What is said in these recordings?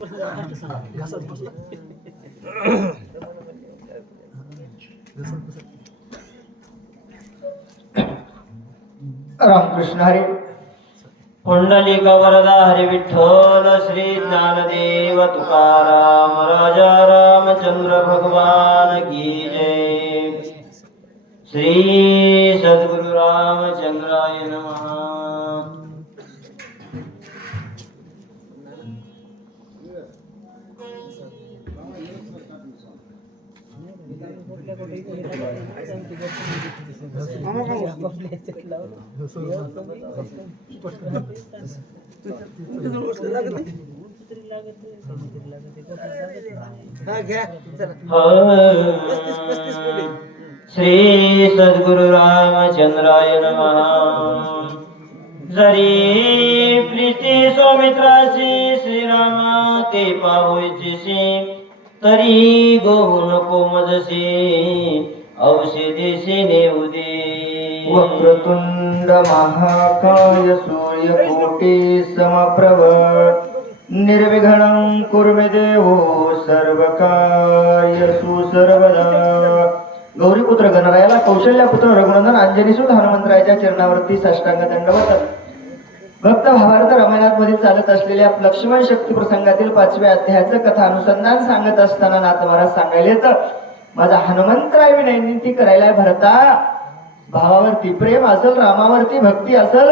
रामकृष्ण हरी. पुंडलिक वरदा हरी विठ्ठल श्री ज्ञानदेव तुकाराम राजा रामचंद्र भगवान की जय. श्री सद्गुरु रामचंद्राय नमः. श्री सद्गुरु रामचंद्राय नमः. जरी प्रीती सौमित्रासी श्रीराम ते पाहोयचीसी तरी गोहू नको मजसी औषधीसी नेउदे. वक्रतुंड महाकाय सूर्यकोटि समप्रभ निर्विघ्नं कुर्मे देवो सर्वकार्यसु सर्वदा. गौरीपुत्र गणरायाला कौशल्यापुत्र रघुनंदन अंजनीसुत हनुमंतरायाच्या चरणावरती साष्टांग दंडवत. भक्त भावार्थ रामायणात मध्ये चालत असलेल्या लक्ष्मण शक्ती प्रसंगातील 5व्या अध्यायाचं कथा अनुसंधान सांगत असताना नाथ महाराज सांगायले तर माझा हनुमंतराय विनंती करायला भरता भावावरती प्रेम असेल, रामावरती भक्ती असेल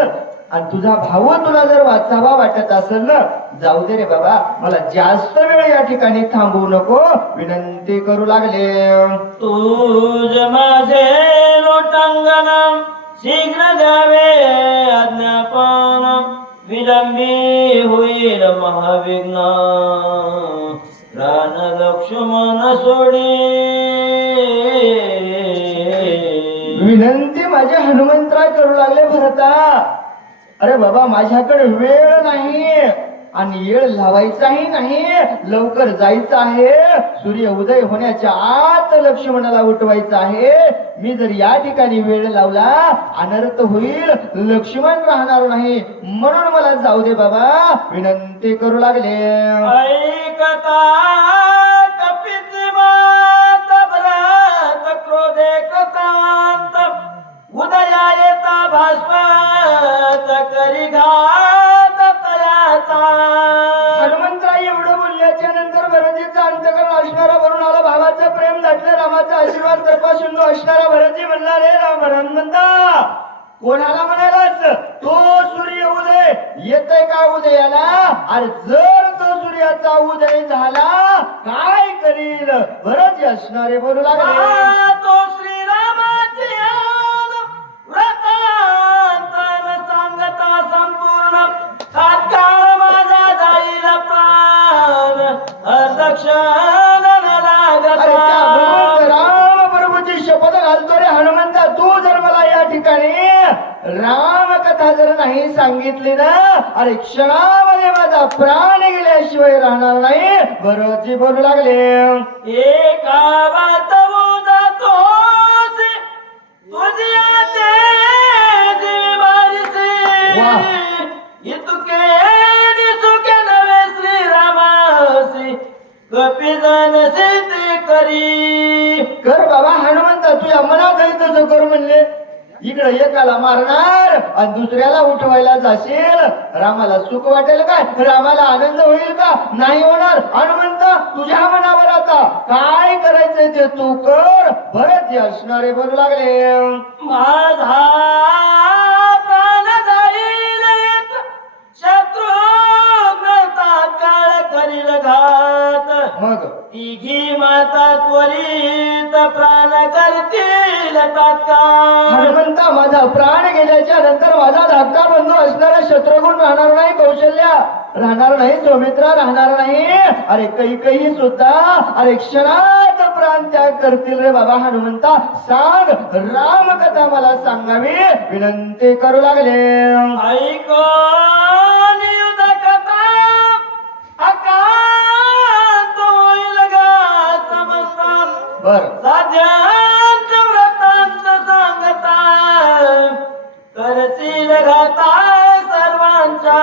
आणि तुझा भाऊ तुला जर वाचावा वाटत असेल ना, जाऊ दे रे बाबा, मला जास्त वेळ या ठिकाणी थांबवू नको विनंती करू लागले. तुझ माझे लोटांगण शीघ्र द्यावे आज्ञापन विलंबी होईल महाविघ्न प्राण लक्ष्मण सोडी. विनंती माझे हनुमंतराय करू लागले भरता. अरे बाबा, माझ्याकडे वेळ नाही आणि येळ लावायचाही नाही, लवकर जायचं आहे. सूर्य उदय होण्याच्या आत लक्ष्मणाला उठवायचं आहे. मी जर या ठिकाणी वेळ लावला अनर्थ होईल, लक्ष्मण राहणार नाही, म्हणून मला जाऊ दे बाबा विनंती करू लागले. ऐकता कपीच मात भ्रात क्रोधे कृतांत उदया येता भास्वत करी घात तयाचा. हनुमंतराय एवढं बोलल्याच्या नंतर भरतीचा अंतकरण असणारा भरून आला. भावाचं प्रेम दाटले, रामाचा आशीर्वाद कृपा सिंधू असणारा भरती म्हणला, रे राम हनुमंता, कोणाला म्हणालास? तो सूर्य उदय येतय का उदयाला? अरे जर तो सूर्याचा उदय झाला काय करील? भरत असणारे बोलू लागले. तो श्रीरामाची व्रतांतन सांगता संपूर्ण तात्काळ माझा जाईल प्राण दक्षिण लागता. राम प्रभूची शपथ घालतो रे हनुमंता, तू जर मला या ठिकाणी राम कथा जर नाही सांगितली ना, अरे क्षणामध्ये माझा प्राण गेल्याशिवाय राहणार नाही. भरतजी बोलू लागले. एका वात जातो तुझ्या तेजी बारीसी इतुके दिसुके नवे श्रीरामासी कपी जानसी ते करी. कर बाबा हनुमंता, तुझ्या मनात आहे तसं कर म्हणले. इकडे एकाला मारणार आणि दुसऱ्याला उठवायला जाशील, रामाला सुख वाटेल काय? रामाला आनंद होईल का? नाही होणार. हनुमंता, तुझ्या मनावर आता काय करायचंय ते तू कर. भरत असणारे बोलू लागले. माझा प्राण जाईल शत्रू तात्काळ करील घात. मग तिघी माता त्वरित प्राण करतील तात्काळ. हनुमंता, माझा प्राण गेल्याच्या नंतर माझा धाकटा बंधू असणारा शत्रुघ्न राहणार नाही, कौशल्या राहणार नाही, सौमित्रा राहणार नाही. अरे कैकेयी सुद्धा अरे क्षणात प्राण त्याग करतील रे बाबा. हनुमंता सांग, राम कथा मला सांगावी विनंती करू लागले. ऐको युद्ध कथा अकांत होईल गा समजता. बर साध्यांत व्रतांत सांगता करशील घाता सर्वांच्या.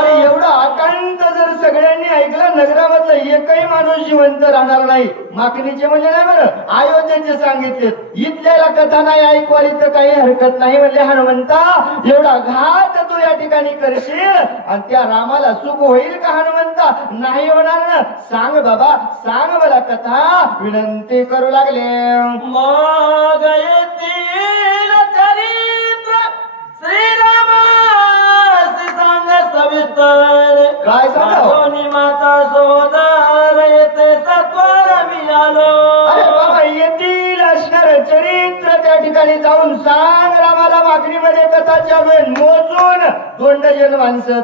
अरे एवढा आकांत जर सगळ्यांनी ऐकलं, संग्रामातलं एकही माणूस जिवंत राहणार नाही. मागणीचे म्हणजे नाही बरं, अयोध्येचे सांगितले. इथल्याला कथा नाही ऐकवाली तर काही हरकत नाही म्हणले हनुमंता. एवढा घात तू या ठिकाणी करशील आणि त्या रामाला सुख होईल का हनुमंता? नाही होणार ना. सांग बाबा, सांग मला कथा, विनंती करू लागले. मग येतील चरित्र श्रीरामासी सांग सविस्तर. काय सांगावं? दोन्ही माता सोदर येते सत्वर मी आलो. अरे बाबा, येतील असणार चरित्र त्या ठिकाणी जाऊन सांग रामाला. मागणीमध्ये कथा चालू आहे, मोजून 2 डझन माणसं.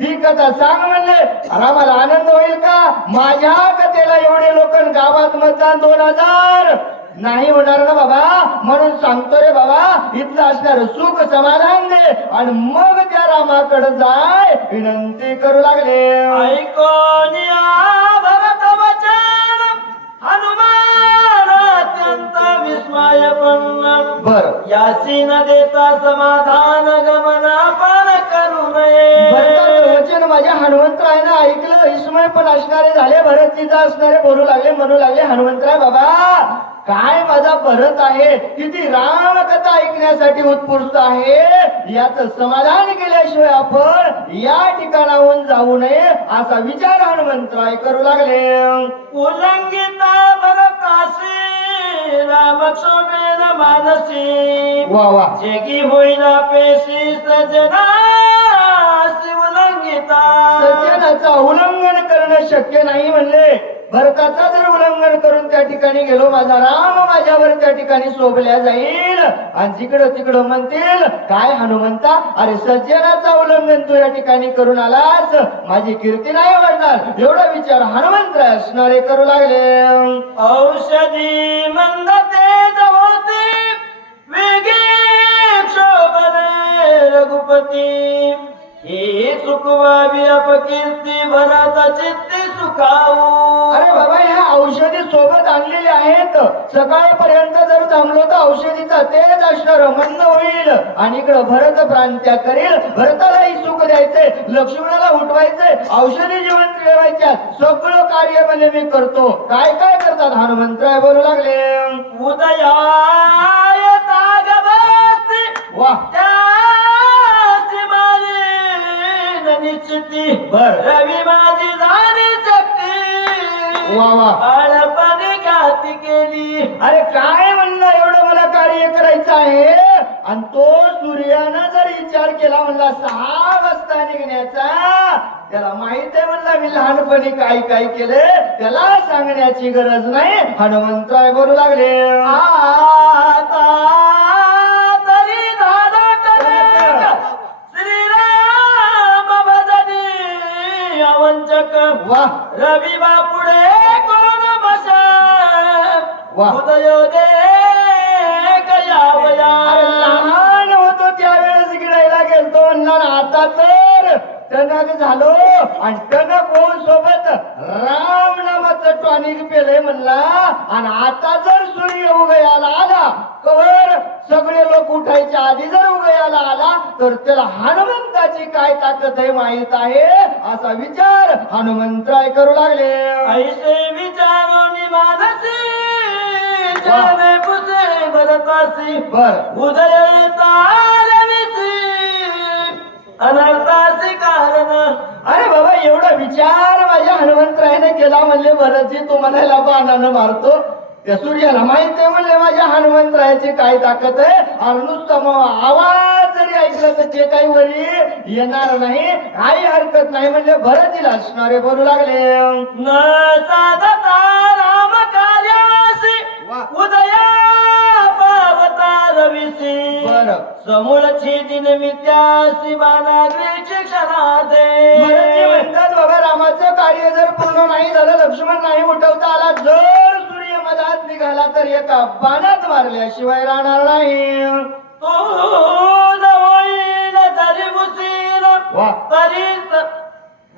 ही कथा सांग म्हणले. रामाला आनंद होईल का? माझ्या कथेला एवढे लोक गावात मतदान 2000 नाही होणार ना बाबा. म्हणून सांगतो रे बाबा, इथलं असणार सुख समाधान दे आणि मग त्या रामाकडे जाय, विनंती करू लागले. ऐकून या भरत वचन हनुमान अत्यंत विस्मयपन्न. बर, यासी न देता समाधान गमना पण करू भरताचं नये. वचन माझ्या हनुमंतरायनं ऐकलं. विस्मय पण असणारे झाले. भरतजीचा असणारे बोलू लागले, म्हणू लागले, हनुमंतराय बाबा, काय माझा भरत आहे, किती राम कथा ऐकण्यासाठी उत्कृष्ट आहे. याच समाधान केल्याशिवाय आपण या ठिकाणाहून जाऊ नये असा विचार हनुमंतराय करू लागले. उल्लंघिता भरतासी राम क्षोभेन मानसी. वा वा, जेगी होईना पेशी सजनासी उल्लंघिता. सज्जनाचा उल्लंघन करणं शक्य नाही म्हणले. भरताचा जर उल्लंघन करून त्या ठिकाणी गेलो, माझा राम माझ्यावर त्या ठिकाणी शोभल्या जाईल आणि जिकडं तिकडं म्हणतील, काय हनुमंता, अरे सज्जनाचा उल्लंघन तू या ठिकाणी करून आलास, माझी कीर्ती नाही वाढणार. एवढा विचार हनुमंतराय असणारे करू लागले. औषधी मंद तेज होती वेगे क्षोभने रघुपती. हे चुकवावी अपकीर्ती भरत चित्ती सुखाऊ. अरे बाबा, ह्या औषधी सोबत आणलेले आहेत. सकाळपर्यंत जर थांबलो तर औषधीचा तेज असणार मंद होईल आणि इकडं भरत प्रांत्या करेल. भरतालाही सुख द्यायचे, लक्ष्मणाला उठवायचे, औषधी जीवन ठेवायच्या, सगळं कार्य म्हणजे मी करतो. काय काय करतात हनुमंतराय बोलू लागले. उदयाय ताग बसती वा, त्यासी माझी निश्चिती. बर, रवी माझी जाणी शक्ती. वा वा, बाळपणी घाती केली. अरे काय म्हणलं, एवढं मला कार्य करायचं आहे आणि तो सूर्यानं जर विचार केला म्हणला 6 वाजता निघण्याचा, त्याला माहित आहे म्हणला मी लहानपणी काय काय केले, त्याला सांगण्याची गरज नाही. हनुमंतराय बोलू लागले. आता तरी झाला टणक श्रीराम भजनी अवंचक. वा, रवी बापुडे कोण बसा वा. उदयोदे गयावया. अरे लहान होतो त्यावेळेस गिळायला गेलतो म्हणला, आता तर टणक झालो आणि टणक होऊन सोबत राम नामाचं टॉनिक पेलय म्हणला. आणि आता जर सूर्य उदयाला आला, कवर सगळे लोक उठायच्या आधी जर उदयाला आला तर त्याला हनुमंताची काय ताकद आहे माहित आहे, असा विचार हनुमंतराय करू लागले. ऐसे विचारून मानसी चरणे पुसे भरतासी. बर, उदय तारविसी अनर्थासी कारण. अरे बाबा, एवढा विचार माझ्या हनुमंतरायने केला म्हणले. भरतजी तू म्हणायला बाणानं मारतो, त्या सूर्याला माहित आहे म्हणले माझ्या हनुमंतरायाची काय ताकद आहे. आणि नुसतं मग आवाज जरी ऐकलं तर ते काही वरी येणार नाही, काही हरकत नाही म्हणले. भरतीला असणारे बोलू लागले. न साधता राम कार्यासी वा. उदया पावता रविसी. बर, समूळची दिनमित्यासी बाणाग्रीची क्षणादे. भरतजी म्हणतात बाबा, रामाचं कार्य जर पूर्ण नाही झालं, लक्ष्मण नाही उठवता आला, जर सूर्य मधात निघाला तर एका बाणात मारल्याशिवाय राहणार नाही. तो जवळील जरी मुसील वा.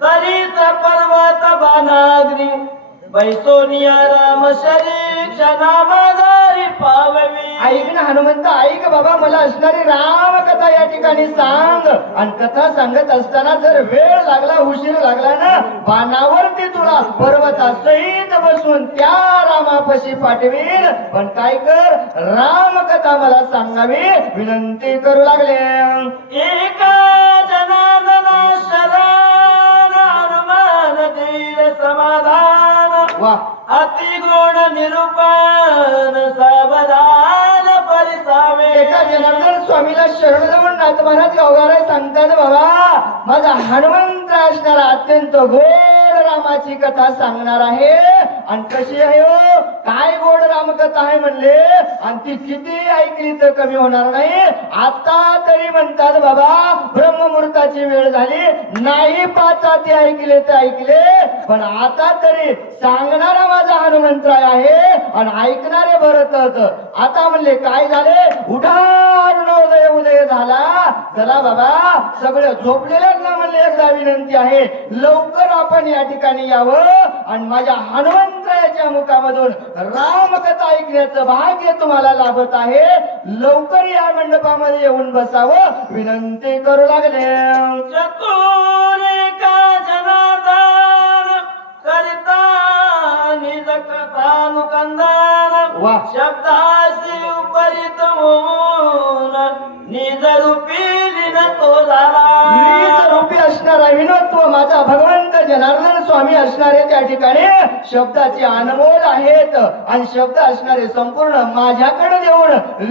तरीच पर्वत बाणाग्री बैसोनिया राम शरी क्षणा माझारी पाववी ऐक ना हनुमंत, ऐक बाबा, मला असणारी राम कथा या ठिकाणी सांग. आणि कथा सांगत असताना जर वेळ लागला, उशीर लागला ना, बाणावरती तुला पर्वतासहित बसून त्या रामापाशी पाठवील. पण काय कर, राम कथा मला सांगावी विनंती करू लागले. एका जनार्दना शरण हनुमान देईल समाधान वा, अति गोड निरूपण सावधान परिसावे एका जनार्दन स्वामीला शरण जाऊन नाथ महाराज गावगारा सांगतात, बाबा माझा हनुमंत असणारा अत्यंत गोड रामाची कथा सांगणार आहे. आणि कशी आहे हो, काय गोड रामकथा आहे म्हणले, आणि ती किती ऐकली तर कमी होणार नाही. आता तरी म्हणतात बाबा ब्रह्ममुहूर्ताची वेळ झाली नाही, पाचा ते ऐकले तर ऐकले, पण आता तरी सांगणारा माझा हनुमंतराय आहे आणि ऐकणारे भरत. आता म्हणले काय झाले, उठा अरुणोदय उदय झाला, चला बाबा सगळे झोपलेल्यांना म्हणले एकदा विनंती आहे, लवकर आपण या ठिकाणी यावं आणि माझ्या हनुमंतरायाच्या मुखामधून रामकथा ऐकण्याचं भाग्य तुम्हाला लाभत आहे. लवकर या मंडपामध्ये येऊन बसावं विनंती करू लागले. चतुरे का जनार्दन करिता निज कथा नुकंदन वा, शब्दासी उपरित मोहन निज रूपी लीन तो झाला. वीज रूपी असणारा विनोत्व माझा भगवंत जनार्दन स्वामी असणारे त्या ठिकाणी शब्दाचे अनमोल आहेत आणि शब्द असणारे संपूर्ण माझ्याकडे देऊन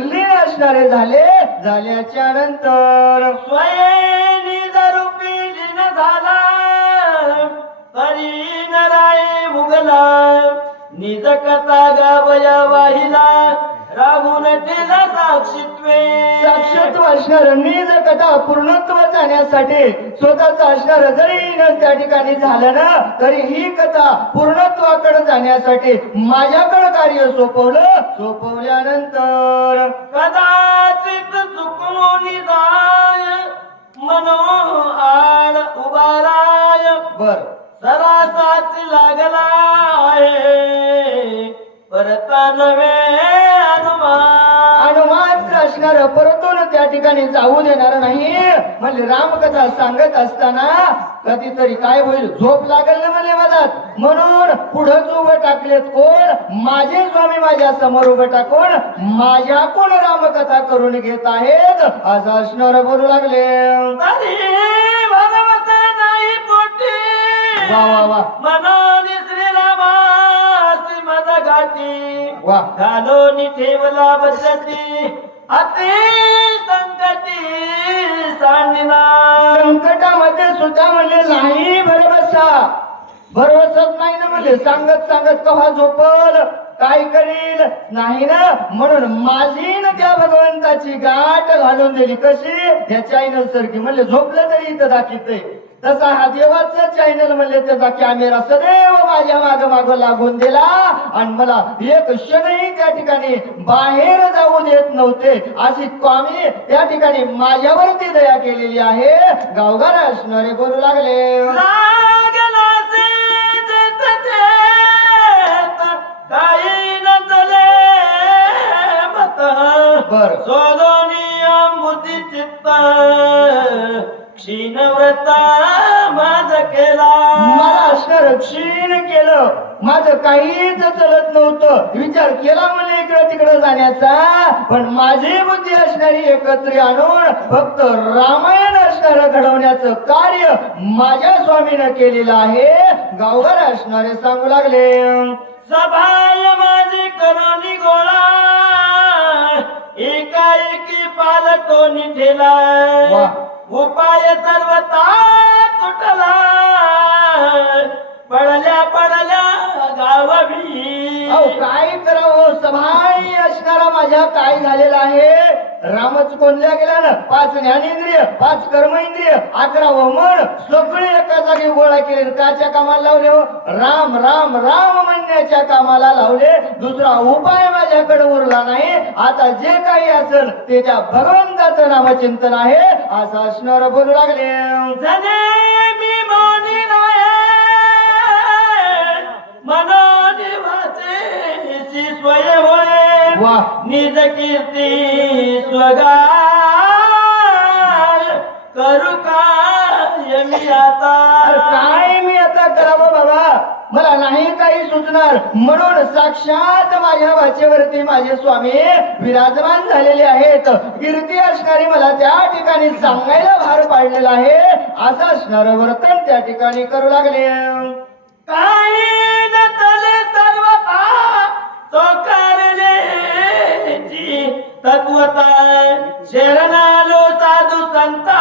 लीन असणारे झाले. झाल्याच्या नंतर स्वयं निज रूपी लीन झाला तरी नराई उगला निज कथा गावया वाहिला राहून तिला साक्षीत्वे. साक्षात्व असणार निज कथा पूर्णत्व जाण्यासाठी स्वतःच असणार जरी न त्या ठिकाणी झालं ना, तरी ही कथा पूर्णत्वाकडे जाण्यासाठी माझ्याकडे कार्य सोपवल्यानंतर कदाचित चुकून जाय मनो आड उभाराय बर, सरासाची लागला आहे परता नवे मात्र असणार परतून त्या ठिकाणी जाऊ देणार नाही. म्हणजे रामकथा सांगत असताना कधीतरी काय होईल, झोप लागेल ना मला मधात, म्हणून पुढंच उभं टाकलेत कोण, माझे स्वामी माझ्या समोर उभं टाकून माझ्या कोण रामकथा करून घेत आहेत असं असणार बोलू लागले. नाही पोटी वा वा वा मनाने श्रीरामासी माझा गाठी वा, घालून ठेवला बसती अति संकटी सांडला. संकटामध्ये सुद्धा म्हणले नाही भरवसत नाही ना, म्हणले सांगत सांगत कव्हा झोपल काय करील नाही ना, म्हणून माझी न त्या भगवंताची गाठ घालून दिली. कशी, त्या चॅनल सारखी, म्हणले झोपलं तरी इथं दाखवतंय, तसा हा देवाचा चॅनल म्हणले त्याचा कॅमेरा सदैव माझ्या माग माग लागून दिला आणि मला एक क्षणही त्या ठिकाणी बाहेर जाऊ देत नव्हते. अशी स्वामी त्या ठिकाणी माझ्यावरती दया केलेली आहे. गावगार असणारे बोलू लागले. काही न चले मत बर, सोदोनी बुद्धी चित्त क्षीण व्रत माझ केला. मला असणार क्षीण केलं, माझं काहीच चलत नव्हतं. विचार केला मला इकडे तिकडे जाण्याचा, पण माझी बुद्धी असणारी एकत्र आणून फक्त रामायण असणार घडवण्याचं कार्य माझ्या स्वामीनं केलेलं आहे. गावगार असणारे सांगू लागले. सभाय माझी करोनी गोळा एकाएकी पालतो निठेला वा, उपाय सर्वता तुटला पडल्या पडल्या गावाभी. अहो काय करावं, सभाई असणारा माझ्या काय झालेला आहे. रामच कोणल्या गेला ना, 5 ज्ञानेंद्रिय, 5 कर्मेंद्रिय, 11 मन सगळे एका जागी गोळा केले. काच्या कामाला लावले हो, राम राम राम म्हणण्याच्या कामाला लावले. दुसरा उपाय माझ्याकडे उरला नाही. आता जे काही असेल ते त्या भगवंताचं नामचिंतन आहे असं असणार बोलू लागले. जने मी मोनी नाही मनोनी वाचे स्वय होय वा. निज कीर्ती स्वगाल करू काय मी आता. अरे काय मी आता करावं बाबा, मला नाही काही सुचणार. म्हणून साक्षात माझ्या वाचेवरती माझे स्वामी विराजमान झालेले आहेत. कीर्ती असणारी मला त्या ठिकाणी सांगायला भार पाडलेला आहे. असं असणारं वर्तन त्या ठिकाणी करू लागले. काही नसले सर्वता चोकारण्याची तत्वता. शरणालो साधू संता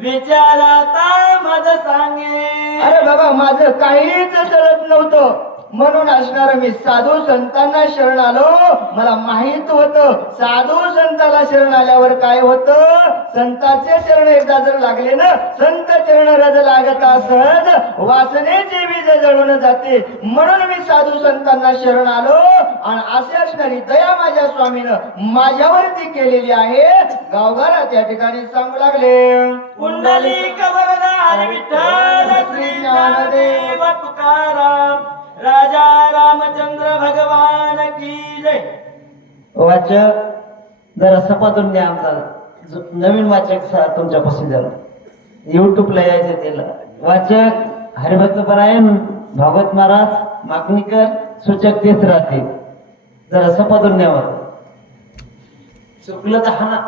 विचाराता मज सांगे. अरे बाबा माझं काहीच चलत नव्हतं, म्हणून असणार मी साधू संतांना शरण आलो. मला माहित होतं साधू संताला शरण आल्यावर काय होतं. संताचे चरण एकदा जर लागले ना, संत चरण रज लागता सहज वासनेची बीज जळून जाते. म्हणून मी साधू संतांना शरण आलो. आणि असे असणारी दया माझ्या स्वामीनं माझ्यावरती केलेली आहे. गावगाला त्या ठिकाणी सांगू लागले. पुंडलिक वरदान विठ्ठल श्री ज्ञानदेव तुकाराम राजा रामचंद्र भगवान की जय. वाचक जरा सपातून द्या. आमचा नवीन वाचक तुमच्यापासून झाला, युट्यूबला यायचं त्याला. वाचक हरिभक्त परायण भागवत महाराज मागणीकर सूचक तेच राहते. जरा सपातून द्यावा. चुकलं तर हा ना.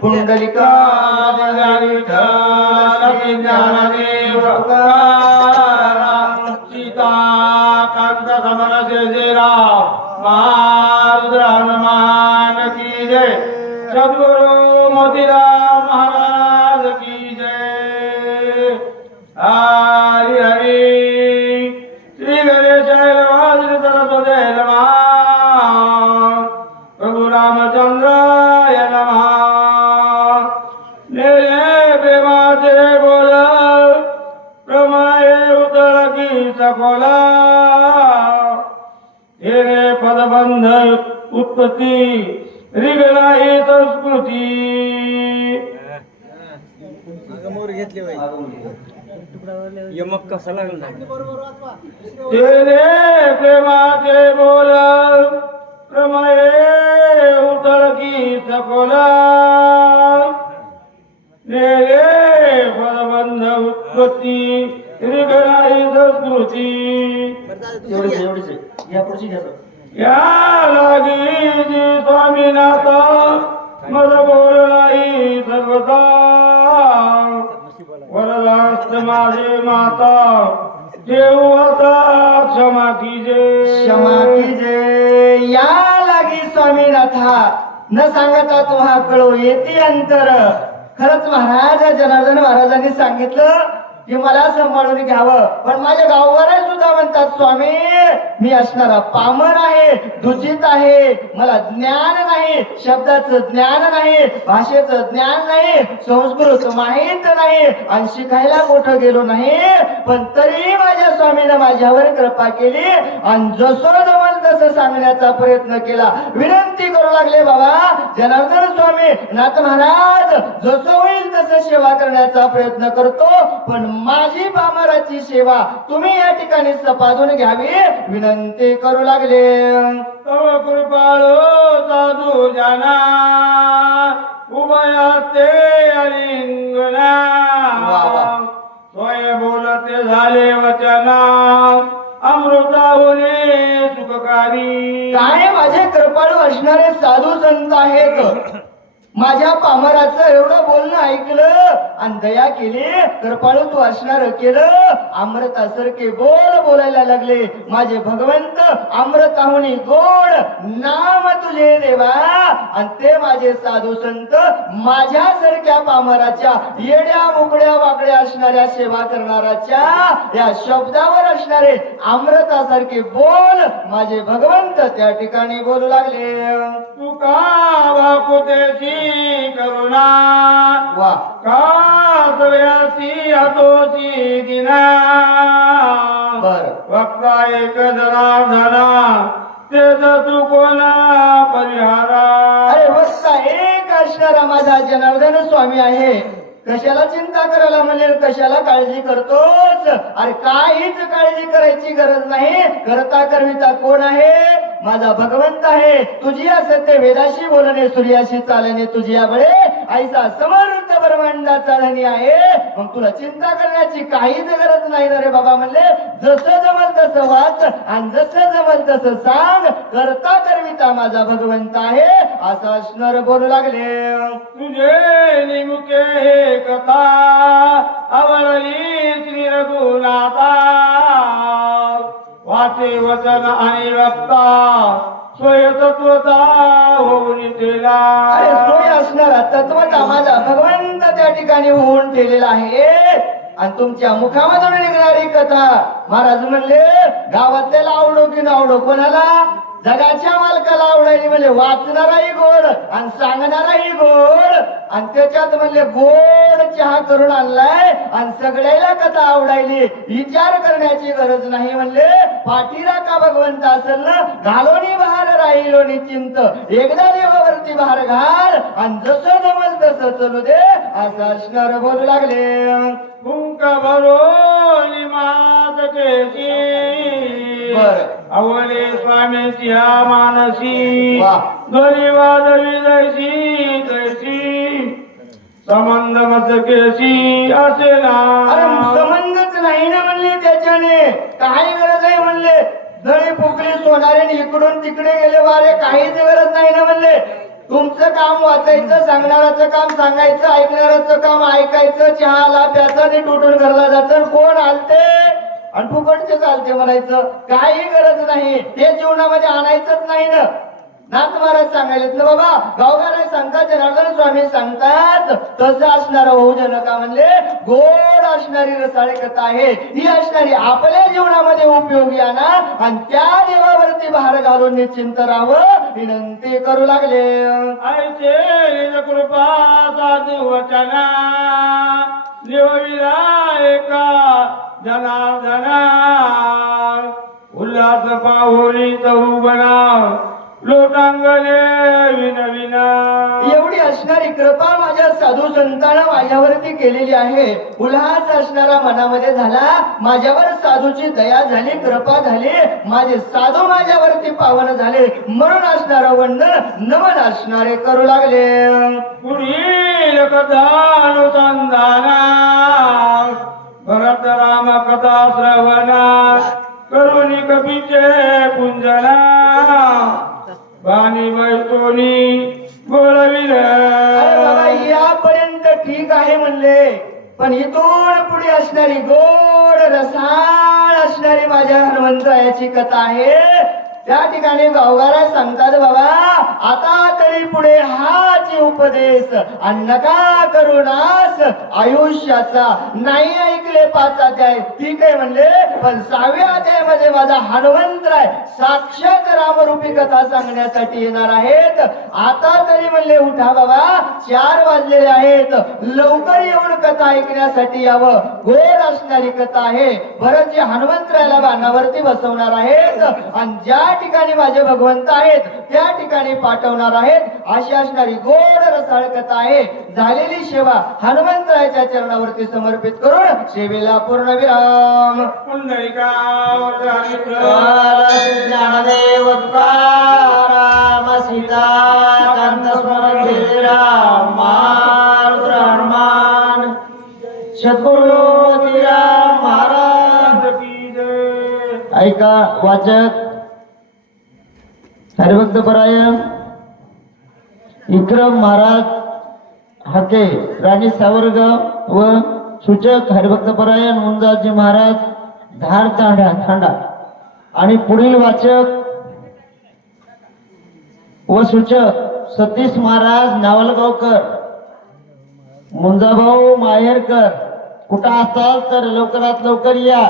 पुंडलिका विठ्ठल ज्ञानदेव तुकाराम सीता कांत समन जयराम महारुद्र हनुमान की जय. सद्गुरु मोतीराम महाराज की जय. हरी हरी श्री गणेशाय नमः. श्री सरस्वती नमः. प्रभु रामचंद्राय नमः. नेले प्रेमाचे बोल प्रमाये उतळ की सकोला. हेरे पदबंध उत्पत्ती रिगला ही संस्कृती. तेरे प्रेमाचे बोल प्रमाये उतळ की सकोला. नेरे पदबंध उत्पत्ती रिगला ही संस्कृती. एवढीच या पुढची घ्या. या लागी जी स्वामीनाथ मज बोललाई सर्वता. वरदास्त माझे माता देऊ आता क्षमा कीजे. क्षमा कीजे. या लागी स्वामीनाथा न सांगता तुम्हा कळो येते अंतर. खरंच महाराज जनार्दन महाराजांनी सांगितलं की मला सांभाळून घ्यावं, पण माझ्या गाववाले सुद्धा म्हणतात स्वामी मी असणारा पामर आहे, दूषित आहे, मला ज्ञान नाही, शब्दाचं ज्ञान नाही, भाषेचं ज्ञान नाही, संस्कृत माहित नाही आणि शिकायला कुठं गेलो नाही. पण तरी माझ्या स्वामीनं माझ्यावर कृपा केली आणि जसं जमल तसं सांगण्याचा प्रयत्न केला. विनंती करू लागले बाबा जनार्दन स्वामी नाथ महाराज जसं होईल तसं सेवा करण्याचा प्रयत्न करतो, पण माझी पामराची सेवा तुम्ही या ठिकाणी सपादून घ्यावी विनंती करू लागले. तव कृपाळो साधू जाना उभयाते अलिंगना. स्वय बोलते झाले वचना अमृताहुने सुखकारी. काय माझे कृपाळू असणारे साधू संत आहेत. माझ्या पामराचं एवढं बोलणं ऐकलं आणि दया केली. कृपाळू तू असणार केलं. अमृतासारखे बोल बोलायला लागले. माझे भगवंत अमृताहुनी गोड नाम तुझे देवा. आणि ते माझे साधू संत माझ्यासारख्या पामराच्या येड्या मुकड्या वाकड्या असणाऱ्या सेवा करणाऱ्याच्या या शब्दावर असणारे अमृतासारखे बोल माझे भगवंत त्या ठिकाणी बोलू लागले. तुका वाकुतेची करुणा वा काव्यासी हातोची दिना. बर वक्ता एक जनार्दना ते तू कोणा परिहारा. अरे वक्ता एक असणारा माझा जनार्दन स्वामी आहे. कशाला चिंता करायला म्हणले, कशाला काळजी करतोस? अरे काहीच काळजी करायची गरज नाही. करता करविता कोण आहे? माझा भगवंत आहे. तुझी सत्य वेदाशी बोलणे, सूर्याशी चालणे, तुझी याबळे ऐसा समर्थ ब्रह्मांडाचा धनी आहे. मग तुला चिंता करण्याची काहीच गरज नाही ना रे बाबा. म्हणले जसं जमल तसं वाच आणि जसं जमल तसं सांग. करता करविता माझा भगवंत आहे असं असणार बोलू लागले. तुझे निमुखे हे कथा आवडली श्री रघुनाथा. वाचे वचन आणि वक्ता स्वयंतत्वता होऊन ठेला. अरे सोय असणारा तत्वता माझा भगवंत त्या ठिकाणी होऊन ठेवलेला आहे. आणि तुमच्या मुखामधून निघणारी कथा महाराज म्हणले गावातल्याला आवडो की न आवडो, कोणाला? जगाच्या मालकाला आवडायली. म्हणजे वाचणाराही गोड आणि सांगणाराही गोड. आणि त्याच्यात म्हणले गोड चहा करून आणलाय आणि सगळ्याला कथा आवडायली. विचार करण्याची गरज नाही. म्हणले पाठीरा का भगवंत असेल ना, घालोनी बहार राहिलो निश्चिंत. एकदा देवावरती बहार घाल आणि जसं जमल तसं चलू दे असं असणार बोलू लागले. कुंक भरोनी मात केशी. बरं. अवले स्वामीची हा मानसी. वा. दोन्ही वाजवी जैसी तैसी संबंध मत केशी असेला. अरे संबंधच नाही ना म्हणले त्याच्याने. काही गरज आहे म्हणले. नळी फुकली सोनारे इकडून तिकडे गेले वारे, काहीच गरज नाही ना म्हणले. तुमचं काम वाचायचं, सांगणाराचं काम सांगायचं, ऐकणाराचं काम ऐकायचं. चहाला प्याचं आणि तुटून घरला जायचं. कोण आलते आणि फुकटचे चालते म्हणायचं. काही गरज नाही. ते जीवनामध्ये आणायचंच नाही ना. नाथ महाराज सांगायलेत ना बाबा. गावगाला सांगतात, जनार्दन स्वामी सांगतात तसं असणार होऊ जनका. म्हणले गोड असणारी रसाळी कथा आहे ही. असणारी आपल्या जीवनामध्ये उपयोगी आणा आणि त्या देवावरती भार घालून निश्चिंत राहावं विनंती करू लागले. ऐसे कृपा साधू वचना देवविला एका जनार्दना. उल्हास पाहुरी तहु बना लोटांगणे विनविना. एवढी असणारी कृपा माझ्या साधू संतांना माझ्यावरती केलेली आहे. उल्हास असणारा मनामध्ये झाला. माझ्यावर साधूची दया झाली, कृपा झाली. माझे साधू माझ्यावरती पावन झाले. म्हणून असणारं वंदन नमन असणारे करू लागले. पुढील कथा अनुसंधाना भरत राम कथा श्रवणा. करुणी कपीचे पुंजना बाणी बैतोनी बोलविले. अरे बाबा यापर्यंत ठीक आहे म्हणले, पण इथून पुढे असणारी गोड रसाळ असणारी माझ्या हनुमंतरायाची कथा आहे. त्या ठिकाणी गावगारा सांगतात बाबा आता तरी पुढे हाच उपदेश आणि नका करू नास आयुष्याचा. नाही ऐकले 5 अध्याय ठीक आहे म्हणले, पण 6व्या अध्यायामध्ये माझा हनुमंतराय साक्षात रामरूपी कथा सांगण्यासाठी येणार आहेत. आता तरी म्हणले उठा बाबा, 4 वाजलेले आहेत, लवकर येऊन कथा ऐकण्यासाठी यावं. गोड असणारी कथा आहे. भरतजी हनुमंतरायाला बाणावरती बसवणार आहेत आणि ज्या ठिकाणी माझे भगवंत आहेत त्या ठिकाणी पाठवणार आहेत. अशी असणारी गोड रसाळ कथा आहे. झालेली सेवा हनुमंतरायाच्या चरणावरती समर्पित करून सेवेला पूर्ण विराम. ज्ञानदेव तुकाराम सीता कांत स्मरण राम मारुती हनुमान सद्गुरु राम महाराज की जय. ऐका वाचक हरिभक्त परायण विक्रम महाराज हाके राणी सावरगाव व सूचक हरिभक्त परायण मुंजाजी महाराज धार थांडा आणि पुढील वाचक व सूचक सतीश महाराज नावलगावकर मुंजाभाऊ माहेरकर. कुठं असाल तर लवकरात लवकर या.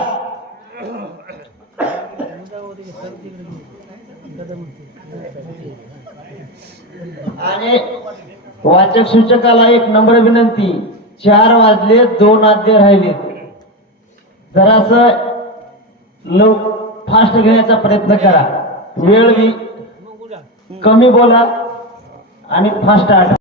आणि वाचक सूचकाला एक नम्र विनंती, 4 वाजले 2 अध्याय राहिले, जरास फास्ट घेण्याचा प्रयत्न करा. वेळ कमी बोला आणि फास्ट आठ